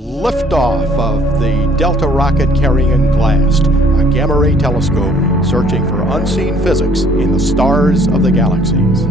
Liftoff of the Delta rocket carrying GLAST, a gamma ray telescope searching for unseen physics in the stars of the galaxies.